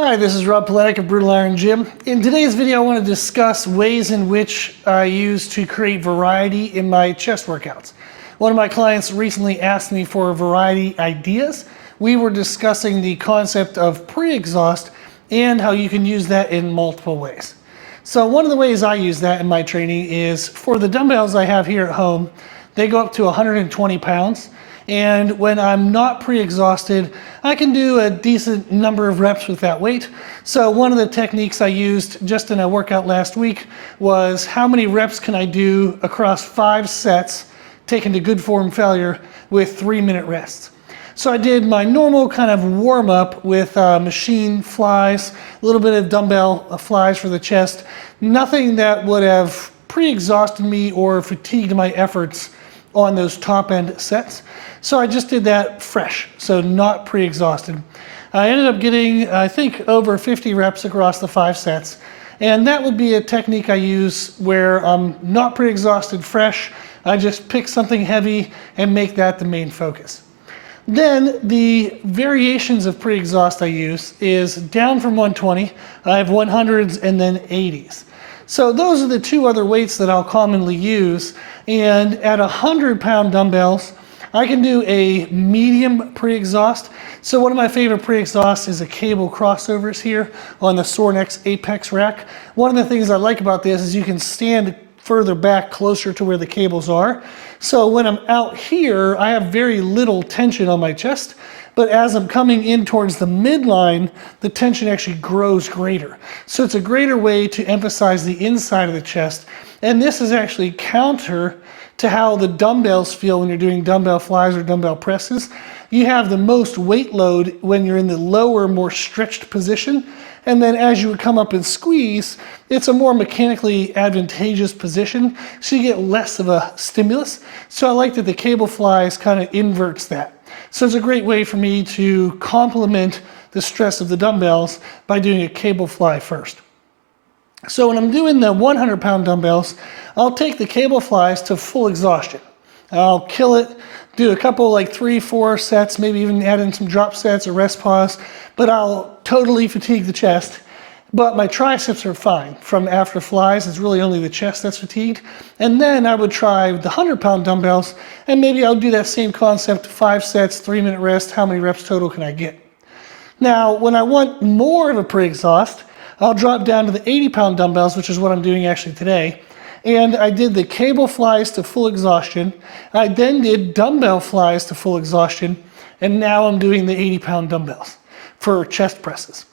Hi, this is Rob Paletic of Brutal Iron Gym. In today's video, I want to discuss ways in which I use to create variety in my chest workouts. One of my clients recently asked me for variety ideas. We were discussing the concept of pre-exhaust and how you can use that in multiple ways. So one of the ways I use that in my training is for the dumbbells I have here at home. They go up to 120 pounds. And when I'm not pre-exhausted, I can do a decent number of reps with that weight. So one of the techniques I used just in a workout last week was how many reps can I do across 5 sets, taken to good form failure with 3-minute rests. So I did my normal kind of warm up with machine flies, a little bit of dumbbell flies for the chest, nothing that would have pre-exhausted me or fatigued my efforts on those top end sets. So I just did that fresh, so not pre-exhausted. I ended up getting, I think, over 50 reps across the 5 sets. And that would be a technique I use where I'm not pre-exhausted fresh. I just pick something heavy and make that the main focus. Then the variations of pre-exhaust I use is down from 120, I have 100s and then 80s. So those are the 2 other weights that I'll commonly use. And at 100-pound dumbbells, I can do a medium pre-exhaust. So one of my favorite pre-exhausts is a cable crossovers here on the Sorinex Apex rack. One of the things I like about this is you can stand further back closer to where the cables are. So when I'm out here, I have very little tension on my chest. But as I'm coming in towards the midline, the tension actually grows greater. So it's a greater way to emphasize the inside of the chest. And this is actually counter to how the dumbbells feel when you're doing dumbbell flies or dumbbell presses. You have the most weight load when you're in the lower, more stretched position. And then as you would come up and squeeze, it's a more mechanically advantageous position, so you get less of a stimulus. So I like that the cable flies kind of inverts that. So it's a great way for me to complement the stress of the dumbbells by doing a cable fly first. So when I'm doing the 100-pound dumbbells, I'll take the cable flies to full exhaustion. I'll kill it, do a couple like 3-4 sets, maybe even add in some drop sets or rest pause, but I'll totally fatigue the chest. But my triceps are fine from after flies. It's really only the chest that's fatigued. And then I would try the 100-pound dumbbells, and maybe I'll do that same concept, 5 sets, 3-minute rest, how many reps total can I get? Now, when I want more of a pre-exhaust, I'll drop down to the 80-pound dumbbells, which is what I'm doing actually today. And I did the cable flies to full exhaustion. I then did dumbbell flies to full exhaustion. And now I'm doing the 80-pound dumbbells for chest presses.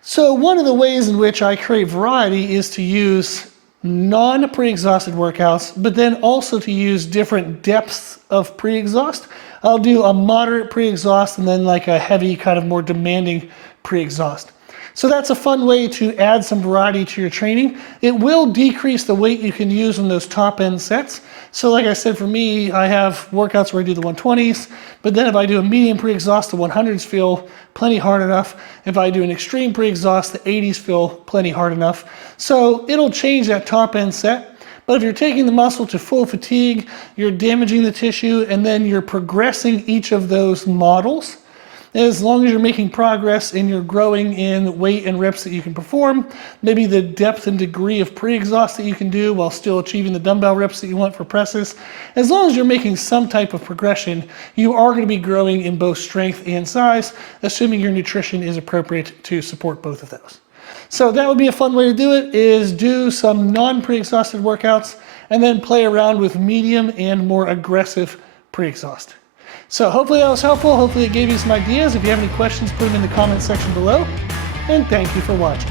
So one of the ways in which I create variety is to use non-pre-exhausted workouts, but then also to use different depths of pre-exhaust. I'll do a moderate pre-exhaust and then like a heavy, kind of more demanding pre-exhaust. So that's a fun way to add some variety to your training. It will decrease the weight you can use on those top end sets. So like I said, for me, I have workouts where I do the 120s, but then if I do a medium pre-exhaust, the 100s feel plenty hard enough. If I do an extreme pre-exhaust, the 80s feel plenty hard enough. So it'll change that top end set. But if you're taking the muscle to full fatigue, you're damaging the tissue, and then you're progressing each of those models, as long as you're making progress and you're growing in weight and reps that you can perform, maybe the depth and degree of pre-exhaust that you can do while still achieving the dumbbell reps that you want for presses, as long as you're making some type of progression, you are going to be growing in both strength and size, assuming your nutrition is appropriate to support both of those. So that would be a fun way to do it, is do some non-pre-exhausted workouts and then play around with medium and more aggressive pre-exhaust. So hopefully that was helpful. Hopefully it gave you some ideas. If you have any questions, put them in the comment section below. And thank you for watching.